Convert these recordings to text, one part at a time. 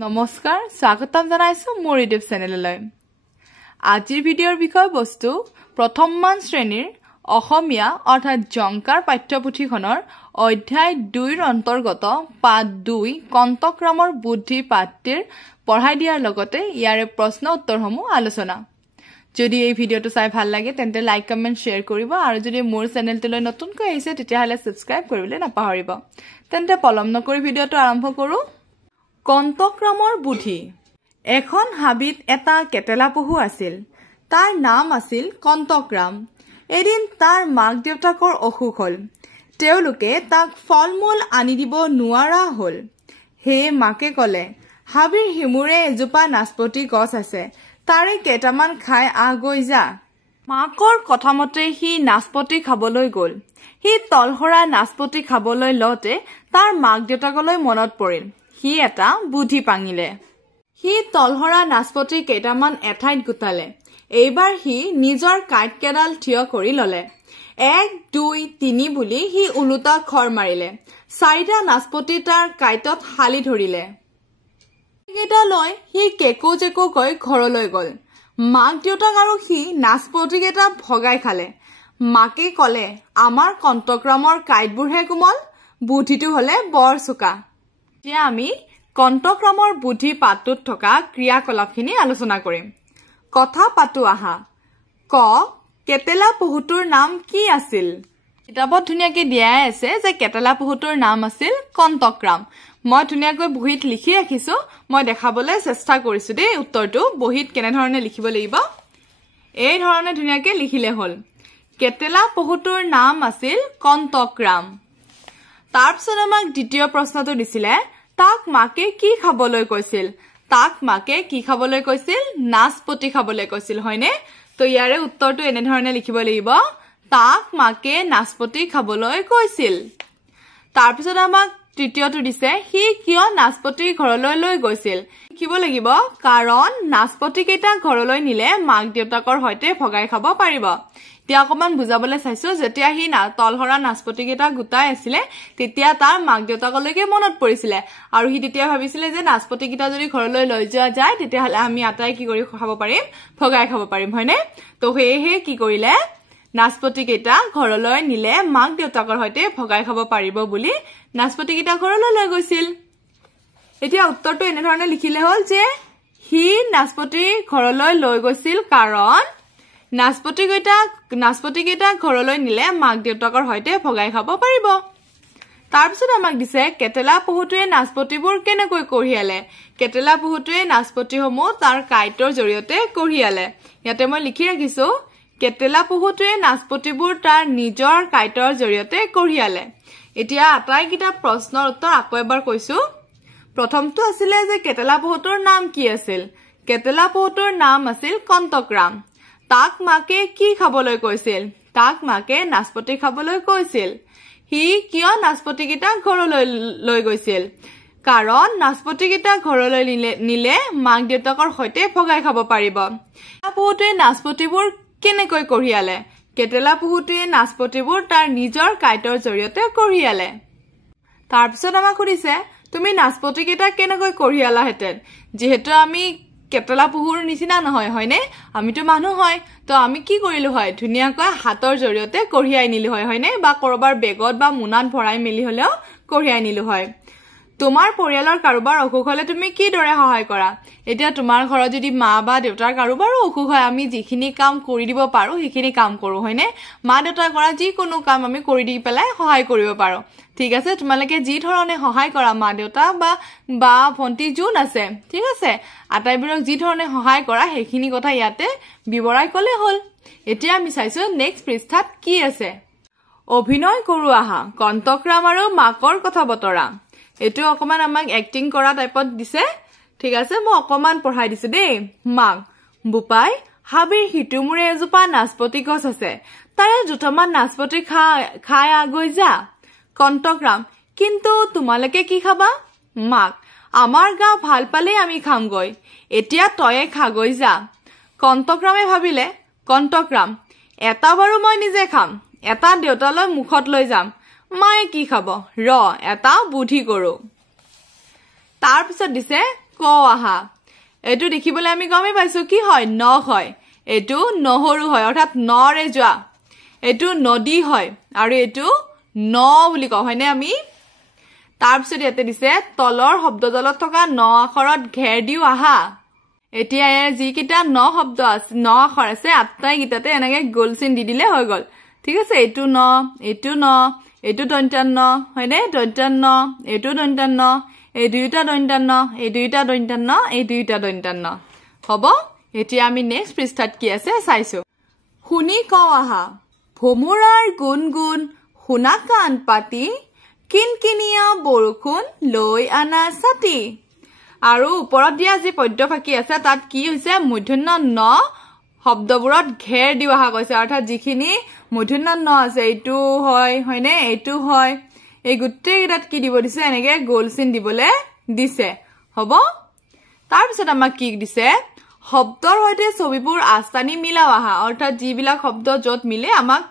নমস্কাৰ স্বাগতম জনাইছো মোৰ ইউটিউব চেনেললৈ আজিৰ ভিডিঅ'ৰ বিষয়বস্তু প্ৰথম মান শ্ৰেণীৰ অসমীয়া অৰ্থাৎ জংকাৰ পাঠ্যপুথিখনৰ অধ্যায় 2ৰ অন্তৰ্গত পাঠ 2 কন্তক্ৰমৰ বুদ্ধি পাঠটিৰ পঢ়াই দিয়াৰ লগতে ইয়াৰে প্ৰশ্ন উত্তৰসমূহ আলোচনা যদি এই ভিডিঅ'টো চাই ভাল লাগে তেন্তে লাইক কমেন্ট শেয়াৰ কৰিব আৰু যদি মোৰ চেনেলটোলৈ নতুনকৈ আহিছে তেতিয়াহলে সাবস্ক্ৰাইব কৰিবলৈ নাপাহৰিব তেন্তে পলম নকৰি ভিডিঅ'টো আৰম্ভ কৰো কন্তক্ৰমৰ বুদ্ধি এখন হাবিত এটা কেটেলা পহু আছিল তাৰ নাম আছিল কন্তক্ৰাম এদিন তাৰ মাক দেউতাকৰ অসুখ হল তেওঁলোকে তাক ফলমূল আনি দিব নোৱাৰা হল হে মাকে কলে হাবিৰ হিমুৰে এজোপা নাচপতি গছ আছে তাৰে কেটামান খাই আগৈ যা মাকৰ কথামতে হি নাচপতি খাবলৈ গল হি তলহৰা নাচপতি খাবলৈ লতে তাৰ মাক দেউতাকলৈ মনত পৰিল হি এটা বুদ্ধি পাঙিলে হি তলহৰা নাচপতি কেটামান এঠাইত গুটালে এইবাৰ হি নিজৰ কাইট কেডাল থিয় কৰি ললে 1 2 3 বুলি হি উলুটা খৰ মাৰিলে চাৰিটা নাচপতি তাৰ কাইটত হালি ধৰিলে কেটা লৈ হি কেকো জেকো কৈ ঘৰলৈ গল মাক দেউতাক আৰু হি নাচপতি কেটা ভগাই খালে মাকে কলে আমাৰ কন্তক্ৰমৰ কাইটবোৰহে কোমল বুদ্ধিটো হলে বৰ চোকা যে আমি কন্তক্ৰমৰ বুদ্ধি পাঠটোত থকা ক্ৰিয়াকলাপখিনি আলোচনা কৰিম কথা পাতো আহা ক কেটেলা পহুটোৰ নাম কি আছিল কিতাপত ধুনিয়াকৈ দিয়াই আছে যে কেটেলা পহুটোৰ নাম আছিল কন্তক্ৰাম মই ধুনিয়াকৈ বহিত লিখি ৰাখিছো মই দেখাবলৈ চেষ্টা কৰিছো দেই উত্তৰটো বহিত কেনে ধৰণে লিখিব লাগিব এই ধৰণে ধুনিয়াকৈ লিখিলে হল কেটেলা পহুটোৰ নাম আছিল কন্তক্ৰাম তাৰপিছত আমাক দ্বিতীয় প্ৰশ্নটো দিছিলে তাক মাকে কি খাবলৈ কৈছিল তাক মাকে কি খাবলৈ কৈছিল নাচপতি খাবলৈ কৈছিল হয়নে তো ইয়াৰে উত্তৰটো এনে ধৰণে লিখিব লাগিব তাক মাকে নাচপতি খাবলৈ কৈছিল তাৰপিছত আমাক তৃতীয়টো দিছে হি কিয় নাচপতি ঘৰলৈ লৈ গৈছিল লিখিব লাগিব কাৰণ নাচপতি কেইটা ঘৰলৈ নিলে মাক দেউতাকৰ সৈতে ভগাই খাব পাৰিব এতিয়া অকমান বুজাবলৈ চাইছো যেতিয়া হি তলহৰা নাচপতি কেইটা গুটাই আছিলে তেতিয়া তাৰ মাক দেউতাকলৈকে মনত পৰিছিলে আৰু হি তেতিয়া ভাবিছিলে যে নাচপতি কেইটা যদি ঘৰলৈ লৈ যোৱা যায় তেতিয়াহলে আমি আটাই কি কৰি খাব পাৰিম ভগাই খাব পাৰিম হয়নে তো হেহে কি কৰিলে নাচপতি কেইটা ঘৰলৈ নিলে মাক দেউতাকৰ সৈতে ভগাই খাব পাৰিব বুলি নাচপতি কেইটা ঘৰলৈ লৈ গৈছিল এতিয়া উত্তৰটো এনে ধৰণে লিখিলে হল যে হি নাচপতি ঘৰলৈ লৈ গৈছিল কাৰণ নাচপতি কেইটা ঘৰলৈ নিলে মাক দেউতাকৰ সৈতে ভগাই খাব পাৰিব তাৰপিছত আমাক দিছে কেটেলা পহুটোৱে নাচপতিবোৰ কেনেকৈ কঢ়িয়ালে কেটেলা পহুটোৱে নাচপতিসমূহ তাৰ কাইটৰ জৰিয়তে কঢ়িয়ালে ইয়াতে মই লিখি ৰাখিছো কেটেলা পহুটোৱে নাচপতিবোৰ তাৰ নিজৰ কাইটৰ জৰিয়তে কঢ়িয়ালে এতিয়া আটাইকেইটা প্ৰশ্নৰ উত্তৰ আকৌ এবাৰ কৈছো প্ৰথমটো আছিল যে কেটেলা পহুটোৰ নাম কি আছিল কেটেলা পহুটোৰ নাম আছিল কন্তক্ৰাম তাক মাকে কি খাবলৈ কৈছিল তাক মাকে নাচপতি খাবলৈ কৈছিল হি কিয় নাচপতি কেইটা ঘৰলৈ লৈ গৈছিল কাৰণ নাচপতি কেইটা ঘৰলৈ নিলে মাক দেউতাকৰ সৈতে ভগাই খাব পাৰিব পহুটোৱে নাচপতিবোৰ কেনেকৈ কঢ়িয়ালে কেটেলা পহুটোৱে নাচপতিবোৰ তাৰ নিজৰ কাইটৰ জৰিয়তে কঢ়িয়ালে তাৰপিছত আমাক সুধিছে তুমি নাচপতি কেইটা কেনেকৈ কঢ়িয়ালাহেঁতেন যিহেতু আমি কেটেলা পহুৰ নিচিনা নহয় হয়নে আমিতো মানুহ হয় তো আমি কি কৰিলো হয় ধুনিয়াকৈ হাতৰ জৰিয়তে কঢ়িয়াই নিলো হয় হয়নে বা কৰবাৰ বেগত বা মুনাত ভৰাই মেলি হলেও কঢ়িয়াই নিলো হয় তোমাৰ পৰিয়ালৰ কাৰোবাৰ অসুখ হলে তুমি কি দৰে সহায় কৰা এতিয়া তোমাৰ ঘৰত যদি মা বা দেউতাৰ কাৰোবাৰ অসুখ হয় আমি যিখিনি কাম কৰি দিব পাৰো সেইখিনি কাম কৰো হয়নে মা দেউতাৰ কৰা যিকোনো কাম আমি কৰি দি পেলাই সহায় কৰিব পাৰো ঠিক আছে তোমালোকে যি ধৰণে সহায় কৰা মা দেউতা বা ভন্টি যোন আছে ঠিক আছে আটাইবোৰক যি ধৰণে সহায় কৰা সেইখিনি কথা ইয়াতে বিৱৰাই কলে হল এতিয়া আমি চাইছো নেক্সট পৃষ্ঠাত কি আছে অভিনয় কৰো আহা কন্তক্ৰাম আৰু মাকৰ কথা বতৰা এটো অকমান আমাক এক্টিং কৰা টাইপত দিছে ঠিক আছে মই অকমান পঢ়াই দিছো দেই মাক বুপাই হাবিৰ হিতুমুৰে এজোপা নাচপতি গছ আছে তাৰে দুটামান নাচপতি খাই আগৈ যা কন্তক্ৰাম কিন্তু তোমালোকে কি খাবা মাক আমাৰ গা ভাল পালে আমি খামগৈ এতিয়া তয়ে খাগৈ যা কন্তক্ৰামে ভাবিলে কন্তক্ৰাম এটা বাৰু মই নিজে খাম এটা দেউতালৈ মুখত লৈ যাম মায়ে কি খাব ৰ এটা বুদ্ধি কৰো তাৰ পিছত দিছে ক আহা এটো দেখিবলে আমি গমে পাইছো কি হয় নখ হয় এটো নহৰু হয় অৰ্থাৎ নৰে যোৱা এটো নদী হয় আৰু এটো ন বুলি কয় হয়নে আমি তাৰ পিছত ইয়াতে দিছে তলৰ শব্দজলত থকা ন আখৰত ঘেৰ দিও আহা এতিয়া যি কিটা ন শব্দ আছে ন আখৰ আছে আটাই কিটাতে এনেকে গোল চিন দি দিলে হৈ গল ঠিক আছে এটো ন এটো দন্তান্ন হয়নে দন্তান্ন এটো দন্তান্ন এই দুইটা দন্তান্ন এই দুইটা দন্তান্ন এই দুইটা দন্তান্ন হ'ব এতিয়া আমি নেক্সট পৃষ্ঠাত কি আছে চাইছো শুনি ক আহা ভমুৰাৰ গুণগুণ শুনা কাণ পাতি কিনকিনিয়া বৰষুণ লৈ আনা ছাতি আৰু ওপৰত দিয়া যি পদ্য ফাকি আছে তাত কি হৈছে মূৰ্ধন্য ন শব্দবোৰত ঘেৰ দি অহা কৈছে অৰ্থাৎ যিখিনি মূৰ্ধন্য ন আছে এইটো হয় হয়নে এইটো হয় এই গুটেই কিটাত কি দিব দিছে এনেকে গোল চিন দিবলে দিছে হ'ব তাৰ পিছত আমাক কি দিছে শব্দৰ হৈতে ছবিবোৰ আস্তানি মিলাও আহা অৰ্থাৎ যিবিলাক শব্দ যত মিলে আমাক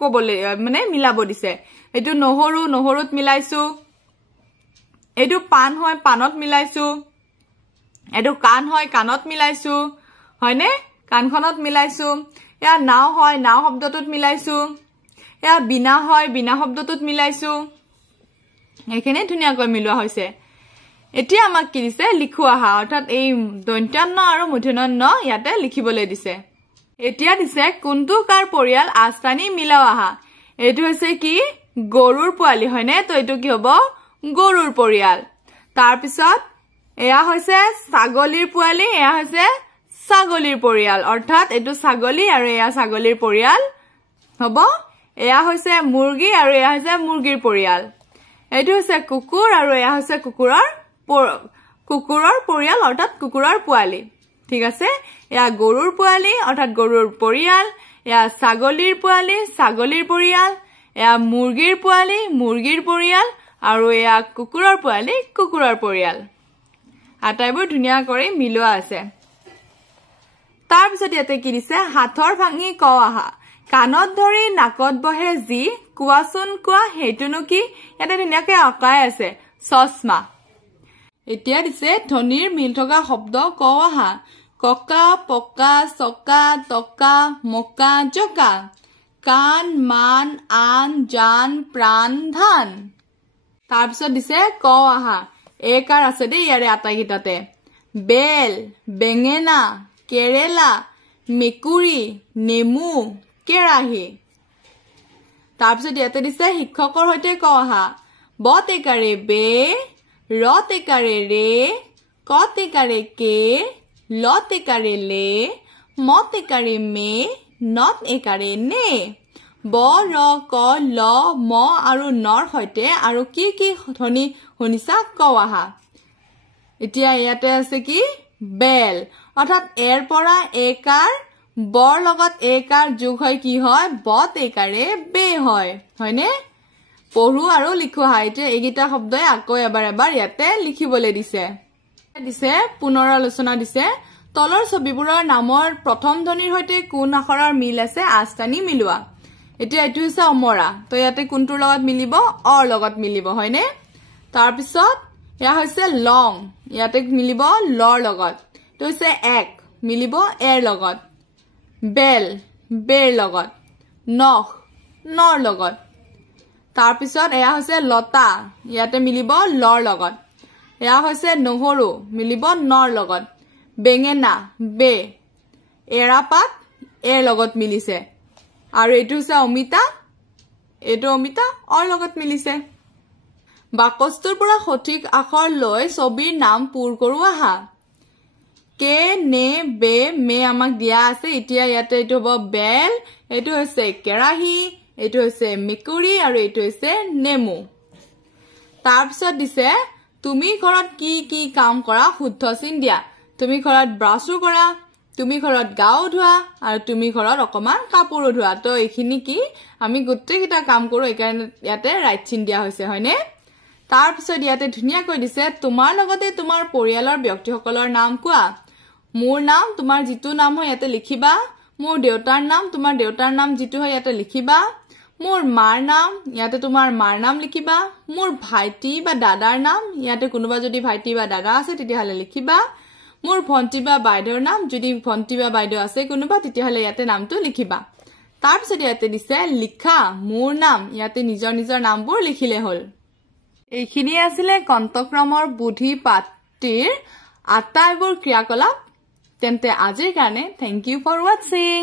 কবলে মানে মিলাব দিছে এটো নহৰু নহৰুত মিলাইছো এটো পান হয় পানত মিলাইছো এটো কান হয় কানত মিলাইছো হয়নে কানখনত মিলাইছো এয়া নাও হয় নাও শব্দটোত মিলাইছো এয়া বিনা হয় বিনা শব্দটোত মিলাইছো এখানে ধুনিয়াকৈ মিলোৱা হৈছে এতিয়া আমাক কি দিছে লিখু আহা অৰ্থাৎ এই দন্তান্ন আৰু মূৰ্ধন্য ইয়াতে লিখিবলৈ দিছে এতিয়া দিছে কোনটো কাৰ পৰিয়াল আস্তানি মিলাও আহা এটো হৈছে কি গৰুৰ পোৱালি হয়নে তো এটো কি হ'ব গৰুৰ পৰিয়াল তাৰ পিছত এয়া হৈছে ছাগলীৰ পোৱালি এয়া হৈছে ছাগলীৰ পৰিয়াল অৰ্থাৎ এটো ছাগলী আৰু এয়া ছাগলীৰ পৰিয়াল হ'ব এয়া হৈছে মুৰ্গী আৰু এয়া হৈছে মুৰ্গীৰ পৰিয়াল এটো হৈছে কুকুৰ আৰু এয়া হৈছে কুকুৰৰ পৰিয়াল অৰ্থাৎ কুকুৰৰ পোৱালি ঠিক আছে এয়া গৰুৰ পোৱালি অৰ্থাৎ গৰুৰ পৰিয়াল এয়া ছাগলীৰ পোৱালি ছাগলীৰ পৰিয়াল এয়া মুৰ্গীৰ পোৱালি মুৰ্গীৰ পৰিয়াল আৰু এয়া কুকুৰৰ পোৱালি কুকুৰৰ পৰিয়াল আটাইবোৰ ধুনিয়া কৰি মিলোৱা আছে তাৰ পিছত ইয়াতে কি দিছে হাতৰ ভাঙি ক আহা কানত ধৰি নাকত বহে যি কোৱাচোন কোৱা হেতুনো কি ইয়াতে ধুনিয়াকে আঁকাই আছে চশমা এতিয়া দিছে ধ্বনিৰ মিল থকা শব্দ ক আহা ককা পকা চকা টকা মকা জকা কান মান আন জান প্ৰাণ ধান তাৰ পিছত দিছে ক আহা একাৰ আছে দেই ইয়াৰে আটাইকেইটাতে বেল বেঙেনা কেৰেলা মেকুৰী নেমু কেৰাহী তাৰ পিছত ইয়াতে দিছে শিক্ষকৰ হৈতে ক আহা বতেকাৰে বে ৰতেকাৰে ৰে কতেকাৰে কে লতেকাৰে লে মতেকাৰে মে নত একাৰে নে ব ৰ ক ল ম আৰু নৰ হৈতে আৰু কি কি ধ্বনি শুনিছা ক আহা এতিয়া ইয়াতে আছে কি বেল অৰ্থাৎ এৰ পৰা একাৰ বৰ লগত একাৰ যোগ হয় কি হয় বত একাৰে বে হয় হয়নে পঢ়ু আৰু লিখু হাইতে এইগিটা শব্দই আকৌ এবাৰ ইয়াতে লিখিবলৈ দিছে পুনৰ আলোচনা দিছে তলৰ ছবিবোৰৰ নামৰ প্ৰথম ধ্বনিৰ হৈতে কোন আখৰৰ মিল আছে আস্তানি মিলোৱা এতিয়া এটো হৈছে অমৰা তো ইয়াতে কোনটোৰ লগত মিলিব অৰ লগত মিলিব হয়নে তাৰ পিছত ইয়া হৈছে লং ইয়াতে মিলিব লৰ লগত তো হৈছে এক মিলিব এৰ লগত বেল বেৰ লগত নখ নৰ লগত তাৰ পিছত এয়া হৈছে লতা ইয়াতে মিলিব লৰ লগত এয়া হৈছে নহৰু মিলিব নৰ লগত বেঙেনা বে এৰাপাত এৰ লগত মিলিছে আৰু এটো হৈছে অমিতা এটো অমিতা অৰ লগত মিলিছে বাকস্তুৰ পৰা সঠিক আখৰ লৈ ছবিৰ নাম পূৰ কৰো আহা কে নে বে মে আমাক দিয়া আছে এতিয়া ইয়াতে এটো হ'ব বেল এটো হৈছে কেৰাহী এটো হৈছে মেকুৰী আৰু এটো হৈছে নেমু তাৰ পিছত দিছে তুমি ঘৰত কি কি কাম কৰা শুদ্ধ চিন দিয়া তুমি ঘৰত ব্ৰাছো কৰা তুমি ঘৰত গাও ধোৱা আৰু তুমি ঘৰত অকমান কাপোৰ ধোৱা তো এইখিনি কি আমি গোটেই কিটা কাম কৰো একাৰণে ইয়াতে ৰাইট চিন দিয়া হৈছে হয়নে তাৰ পিছত ইয়াতে ধুনিয়া কৈ দিছে তোমাৰ লগতে তোমাৰ পৰিয়ালৰ ব্যক্তিসকলৰ নাম কোৱা মোৰ নাম তোমাৰ যিটো নাম হয় ইয়াতে লিখিবা মোৰ দেউতাৰ নাম তোমাৰ দেউতাৰ নাম যিটো হয় ইয়াতে লিখিবা মোৰ মাৰ নাম ইয়াতে তোমাৰ মাৰ নাম লিখিবা মোৰ ভাইটি বা দাদাৰ নাম ইয়াতে কোনোবা যদি ভাইটি বা দাদা আছে তেতিয়াহলে লিখিবা মোৰ ভন্টি বা বাইদেউৰ নাম যদি ভন্টি বা বাইদেউ আছে কোনোবা তেতিয়াহলে ইয়াতে নামটো লিখিবা তাৰ পিছত ইয়াতে দিছে লিখা মোৰ নাম ইয়াতে নিজৰ নিজৰ নামবোৰ লিখিলে হল এইখিনি আছিল কণ্ঠক্ৰমৰ বুদ্ধি পাঠটিৰ আটাইবোৰ ক্ৰিয়াকলাপ তেন্তে আজিৰ কাৰণে থ্যাংক ইউ ফৰ ওয়াচিং